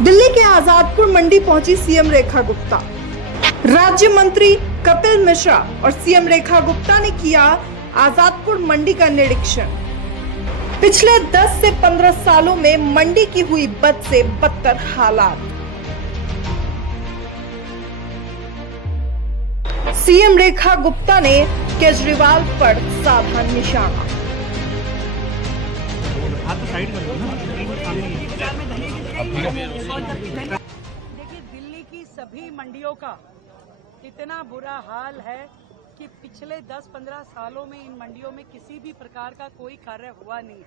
दिल्ली के आजादपुर मंडी पहुंची सीएम रेखा गुप्ता। राज्य मंत्री कपिल मिश्रा और सीएम रेखा गुप्ता ने किया आजादपुर मंडी का निरीक्षण। पिछले 10 से 15 सालों में मंडी की हुई बद से बदतर हालात। सीएम रेखा गुप्ता ने केजरीवाल पर साधा निशाना। देखिए, दिल्ली की सभी मंडियों का इतना बुरा हाल है कि पिछले 10-15 सालों में इन मंडियों में किसी भी प्रकार का कोई कार्य हुआ नहीं है।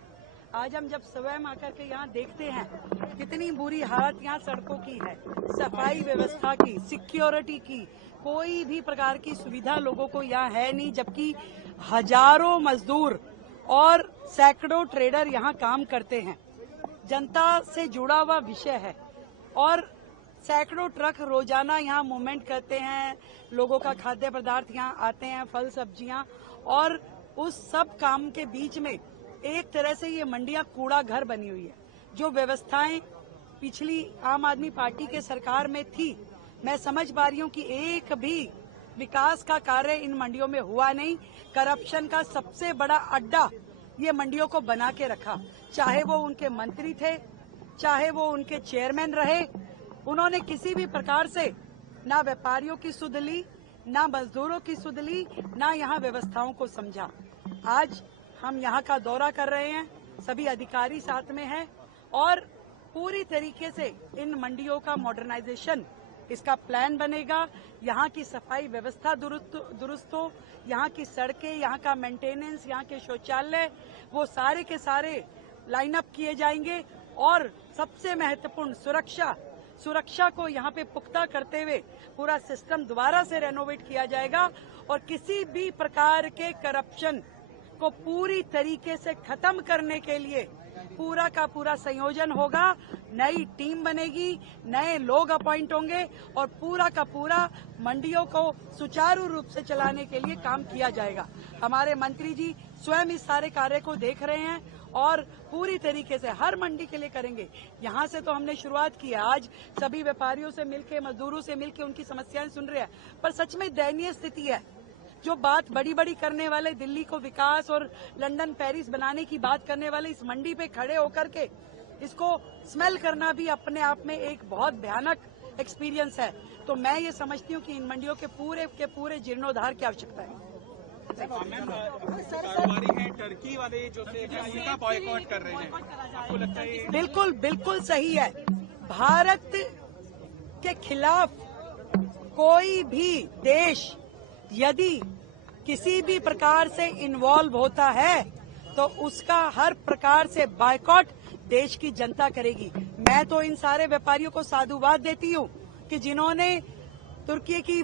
आज हम जब स्वयं आकर के यहाँ देखते हैं कितनी बुरी हालत यहाँ सड़कों की है, सफाई व्यवस्था की, सिक्योरिटी की, कोई भी प्रकार की सुविधा लोगों को यहाँ है नहीं, जबकि हजारों मजदूर और सैकड़ों ट्रेडर यहाँ काम करते हैं। जनता से जुड़ा हुआ विषय है और सैकड़ों ट्रक रोजाना यहाँ मूवमेंट करते हैं, लोगों का खाद्य पदार्थ यहाँ आते हैं, फल सब्जियां, और उस सब काम के बीच में एक तरह से ये मंडियां कूड़ा घर बनी हुई है। जो व्यवस्थाएं पिछली आम आदमी पार्टी के सरकार में थी, मैं समझ पा रही हूँ कि एक भी विकास का कार्य इन मंडियों में हुआ नहीं। करप्शन का सबसे बड़ा अड्डा ये मंडियों को बना के रखा, चाहे वो उनके मंत्री थे, चाहे वो उनके चेयरमैन रहे। उन्होंने किसी भी प्रकार से ना व्यापारियों की सुध ली, ना मजदूरों की सुध ली, ना यहाँ व्यवस्थाओं को समझा। आज हम यहाँ का दौरा कर रहे हैं, सभी अधिकारी साथ में हैं और पूरी तरीके से इन मंडियों का मॉडर्नाइजेशन, इसका प्लान बनेगा। यहाँ की सफाई व्यवस्था दुरुस्त हो, यहाँ की सड़कें, यहाँ का मेंटेनेंस, यहाँ के शौचालय, वो सारे के सारे लाइन अप किए जाएंगे और सबसे महत्वपूर्ण सुरक्षा को यहाँ पे पुख्ता करते हुए पूरा सिस्टम दोबारा से रेनोवेट किया जाएगा और किसी भी प्रकार के करप्शन को पूरी तरीके से खत्म करने के लिए पूरा का पूरा संयोजन होगा। नई टीम बनेगी, नए लोग अपॉइंट होंगे और पूरा का पूरा मंडियों को सुचारू रूप से चलाने के लिए काम किया जाएगा। हमारे मंत्री जी स्वयं इस सारे कार्य को देख रहे हैं और पूरी तरीके से हर मंडी के लिए करेंगे। यहाँ से तो हमने शुरुआत की है, आज सभी व्यापारियों से मिलके, मजदूरों से मिलके उनकी समस्याएं सुन रहे हैं, पर सच में दयनीय स्थिति है। जो बात बड़ी बड़ी करने वाले, दिल्ली को विकास और लंदन पेरिस बनाने की बात करने वाले, इस मंडी पे खड़े होकर के इसको स्मेल करना भी अपने आप में एक बहुत भयानक एक्सपीरियंस है। तो मैं ये समझती हूँ कि इन मंडियों के पूरे जीर्णोद्धार की आवश्यकता है। टर्की वाले जो उनका बॉयकॉट कर रहे हैं, आपको लगता है? बिल्कुल सही है। भारत के खिलाफ कोई भी देश यदि किसी भी प्रकार से इन्वॉल्व होता है तो उसका हर प्रकार से बायकॉट देश की जनता करेगी। मैं तो इन सारे व्यापारियों को साधुवाद देती हूँ कि जिन्होंने तुर्की की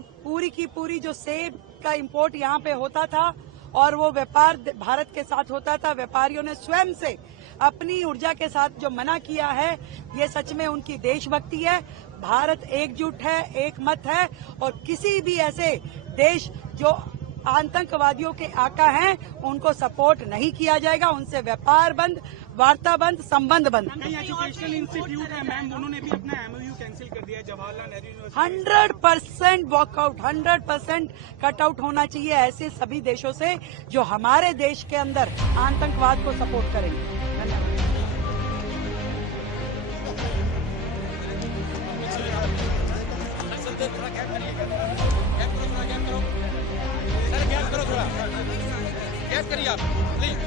पूरी जो सेब का इंपोर्ट यहाँ पे होता था और वो व्यापार भारत के साथ होता था, व्यापारियों ने स्वयं से अपनी ऊर्जा के साथ जो मना किया है, ये सच में उनकी देशभक्ति है। भारत एकजुट है, एक मत है और किसी भी ऐसे देश जो आतंकवादियों के आका हैं उनको सपोर्ट नहीं किया जाएगा। उनसे व्यापार बंद, वार्ता बंद, संबंध बंद। एजुकेशनल इंस्टीट्यूट है मैम, उन्होंने भी अपना MOU कैंसिल कर दिया। Jawaharlal Nehru university 100% walkout, 100% cutout होना चाहिए ऐसे सभी देशों से जो हमारे देश के अंदर आतंकवाद को सपोर्ट करेंगे। धन्यवाद। गैस करिए आप प्लीज।